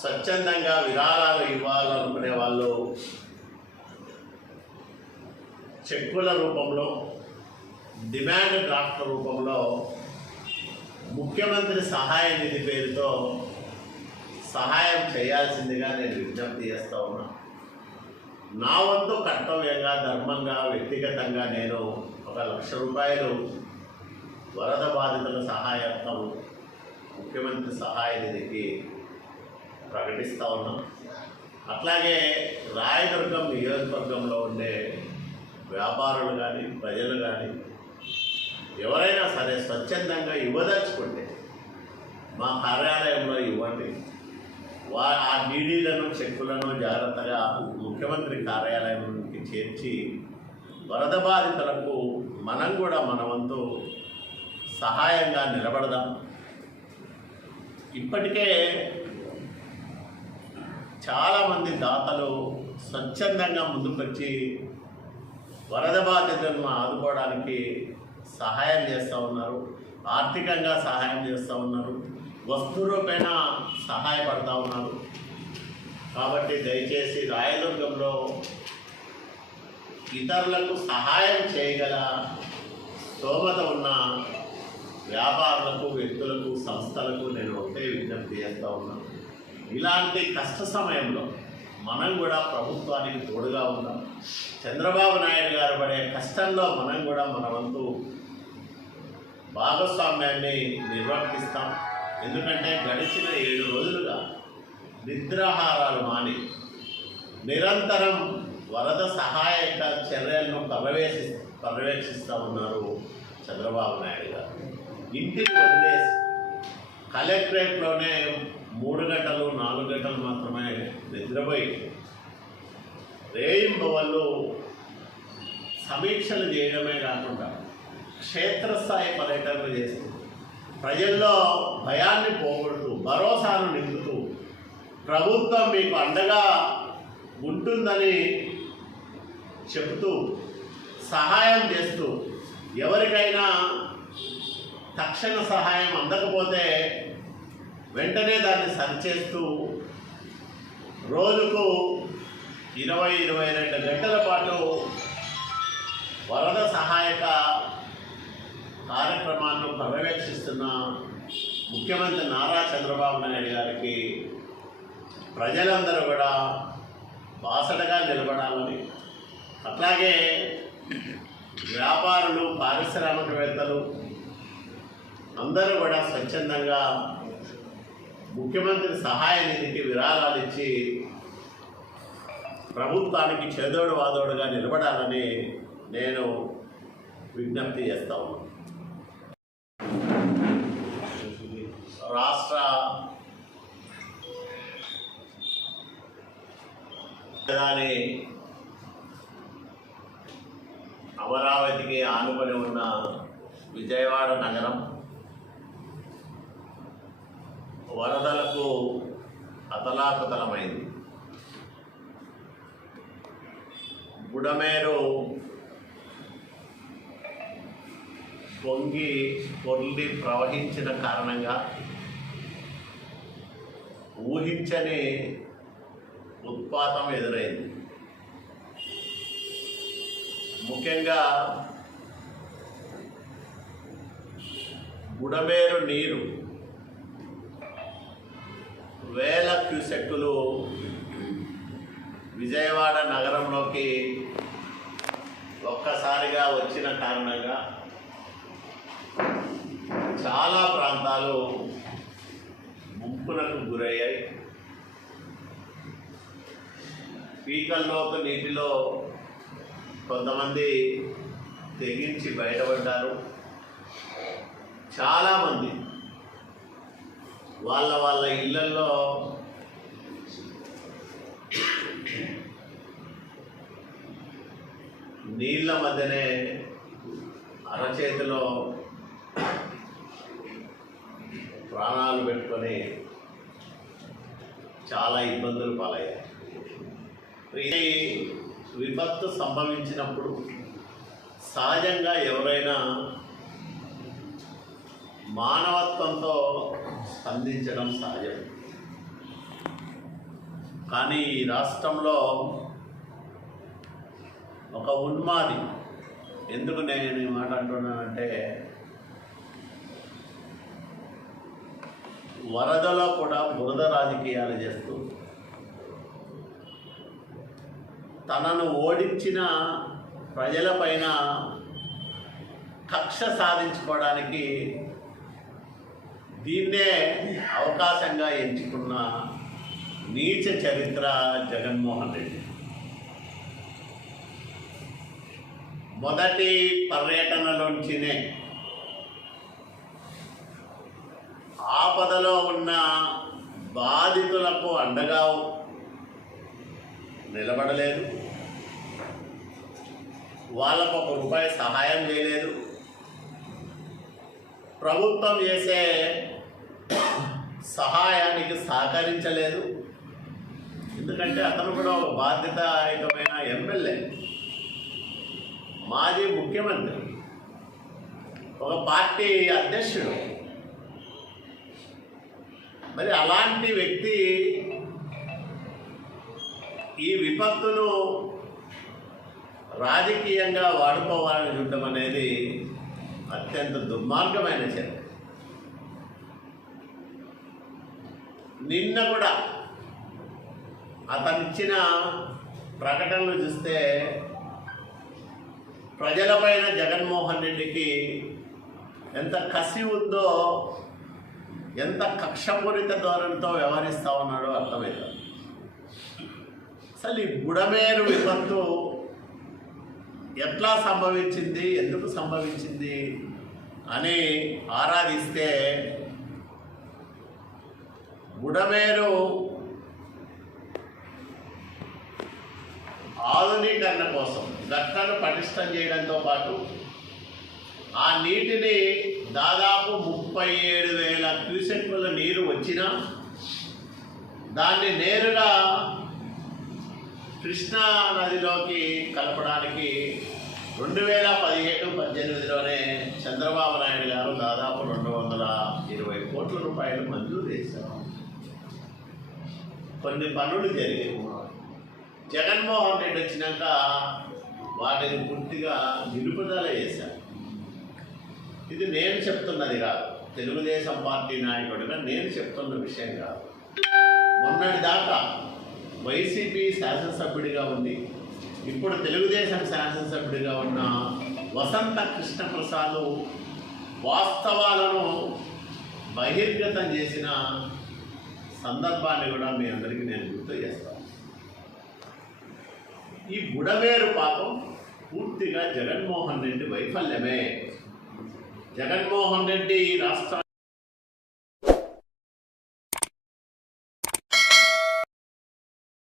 స్వచ్ఛందంగా విరాళాలు ఇవ్వాలనుకునే వాళ్ళు చెక్కుల రూపంలో డిమాండ్ డ్రాఫ్ట్ రూపంలో ముఖ్యమంత్రి సహాయ నిధి పేరుతో సహాయం చేయాల్సిందిగా నేను విజ్ఞప్తి చేస్తూ ఉన్నా. నా వంతు కర్తవ్యంగా ధర్మంగా వ్యక్తిగతంగా నేను ఒక లక్ష రూపాయలు వరద బాధితుల సహాయార్థం ముఖ్యమంత్రి సహాయ నిధికి ప్రకటిస్తూ ఉన్నాం. అట్లాగే రాయదుర్గం నియోజకవర్గంలో ఉండే వ్యాపారులు కానీ ప్రజలు కానీ ఎవరైనా సరే స్వచ్ఛందంగా ఇవ్వదలుచుకుంటే మా కార్యాలయంలో ఇవ్వండి. వా ఆ డీడీలను చెక్కులను జాగ్రత్తగా ముఖ్యమంత్రి కార్యాలయంలోకి చేర్చి వరద బాధితులకు మనం కూడా మన వంతు సహాయంగా నిలబడదాం. ఇప్పటికే చాలామంది దాతలు స్వచ్ఛందంగా ముందుకొచ్చి వరద బాధితులను ఆదుకోవడానికి సహాయం చేస్తూ ఉన్నారు. ఆర్థికంగా సహాయం చేస్తూ ఉన్నారు. వస్తు రూపేణ సహాయపడతా ఉన్నారు. కాబట్టి దయచేసి రాయదుర్గంలో ఇతరులకు సహాయం చేయగల స్తోమత ఉన్న వ్యాపారులకు వ్యక్తులకు సంస్థలకు నేను ఒకటే విజ్ఞప్తి చేస్తూ ఉన్నాను ఇలాంటి కష్ట సమయంలో మనం కూడా ప్రభుత్వానికి తోడుగా ఉన్నాం చంద్రబాబు నాయుడు గారు పడే కష్టంలో మనం కూడా మన వంతు భాగస్వామ్యాన్ని నిర్వర్తిస్తాం. ఎందుకంటే గడిచిన ఏడు రోజులుగా నిద్రాహారాలు మాని నిరంతరం వరద సహాయక చర్యలను పర్యవేశి పర్యవేక్షిస్తూ ఉన్నారు చంద్రబాబు నాయుడు గారు. ఇంటిని వదిలేసి కలెక్టరేట్లోనే మూడు గంటలు నాలుగు గంటలు మాత్రమే నిద్రపోయి రేయింబవళ్ళు సమీక్షలు చేయడమే కాకుండా క్షేత్రస్థాయి పర్యటనలు చేస్తూ ప్రజల్లో భయాన్ని పోగొడుతూ భరోసాను నింపుతూ ప్రభుత్వం మీకు అండగా ఉంటుందని చెబుతూ సహాయం చేస్తూ ఎవరికైనా తక్షణ సహాయం అందకపోతే వెంటనే దాన్ని సరిచేస్తూ రోజుకు ఇరవై ఇరవై రెండు గంటల పాటు వరద సహాయక కార్యక్రమాలను పర్యవేక్షిస్తున్న ముఖ్యమంత్రి నారా చంద్రబాబు నాయుడు గారికి ప్రజలందరూ కూడా బాసటగా నిలబడాలని. అట్లాగే వ్యాపారులు పారిశ్రామికవేత్తలు అందరూ కూడా స్వచ్ఛందంగా ముఖ్యమంత్రి సహాయ నిధికి విరాళాలు ఇచ్చి ప్రభుత్వానికి చేదోడు వాదోడుగా నిలబడాలని నేను విజ్ఞప్తి చేస్తా ఉన్నాను రాష్ట్ర రాజధాని అమరావతికి ఆనుకొని ఉన్న విజయవాడ నగరం వరదలకు అతలాకుతలమైంది. బుడమేరు పొంగి పొర్లి ప్రవహించిన కారణంగా ఊహించని ఉత్పాతం ఎదురైంది. ముఖ్యంగా బుడమేరు నీరు వేల క్యూసెక్కులు విజయవాడ నగరంలోకి ఒక్కసారిగా వచ్చిన కారణంగా చాలా ప్రాంతాలు ముంపులకు గురయ్యాయి. పీకల్లోకి నీటిలో కొంతమంది తెగించి బయటపడ్డారు. చాలామంది వాళ్ళ వాళ్ళ ఇళ్ళల్లో నీళ్ళ మధ్యనే అరచేతిలో ప్రాణాలు పెట్టుకొని చాలా ఇబ్బందులు పాలయ్యాయి. ఇది విపత్తు సంభవించినప్పుడు సహజంగా ఎవరైనా మానవత్వంతో స్పందించడం సహజం. కానీ ఈ రాష్ట్రంలో ఒక ఉన్మాది ఎందుకు నేను ఈ మాట అంటున్నానంటే వరదలో కూడా బురద రాజకీయాలు చేస్తూ తనను ఓడించిన ప్రజలపైన కక్ష సాధించుకోవడానికి దీన్నే అవకాశంగా ఎంచుకున్న నీచ చరిత్ర జగన్మోహన్ రెడ్డి. మొదటి పర్యటనలోంచినే ఆపదలో ఉన్న బాధితులకు అండగా నిలబడలేదు. వాళ్ళకు ఒక రూపాయి సహాయం చేయలేదు. ప్రభుత్వం చేసే సహాయానికి సహకరించలేదు. ఎందుకంటే అతను కూడా ఒక బాధ్యతాయుతమైన ఎమ్మెల్యే. మాజీ ముఖ్యమంత్రి. ఒక పార్టీ అధ్యక్షుడు. మరి అలాంటి వ్యక్తి ఈ విపత్తును రాజకీయంగా వాడుకోవాలని చూడడం అనేది అత్యంత దుర్మార్గమైన చర్య. నిన్న కూడా అతను ఇచ్చిన ప్రకటనలు చూస్తే ప్రజలపైన జగన్మోహన్ రెడ్డికి ఎంత కసి ఉందో ఎంత కక్షపూరిత ధోరణితో వ్యవహరిస్తా ఉన్నాడో అర్థమైంది. అసలు ఈ బుడమేరు విపత్తు ఎట్లా సంభవించింది ఎందుకు సంభవించింది అని ఆరాధిస్తే బుడమేరు ఆధునీకరణ కోసం గట్టను పటిష్టం చేయడంతో పాటు ఆ నీటిని దాదాపు ముప్పై ఏడు వేల క్యూసెక్ల నీరు వచ్చినా దాన్ని నేరుగా కృష్ణా నదిలోకి కలపడానికి రెండు వేల పదిహేడు పద్దెనిమిదిలోనే చంద్రబాబు నాయుడు గారు దాదాపు రెండు వందల ఇరవై కోట్ల రూపాయలు మంజూరు చేశారు. కొన్ని పనులు జరిగాయి. జగన్మోహన్ రెడ్డి వచ్చినాక వాటిని పూర్తిగా నిలుపుదల చేశారు. ఇది నేను చెప్తున్నది కాదు. తెలుగుదేశం పార్టీ నాయకుడిగా నేను చెప్తున్న విషయం కాదు. మొన్నటి దాకా వైసీపీ శాసనసభ్యుడిగా ఉంది ఇప్పుడు తెలుగుదేశం శాసనసభ్యుడిగా ఉన్న వసంత కృష్ణప్రసాద్ వాస్తవాలను బహిర్గతం చేసిన సందర్భాన్ని కూడా మీ అందరికీ నేను గుర్తు చేస్తాను ఈ బుడవేరు పాపం పూర్తిగా జగన్మోహన్ రెడ్డి వైఫల్యమే. జగన్మోహన్ రెడ్డి ఈ రాష్ట్ర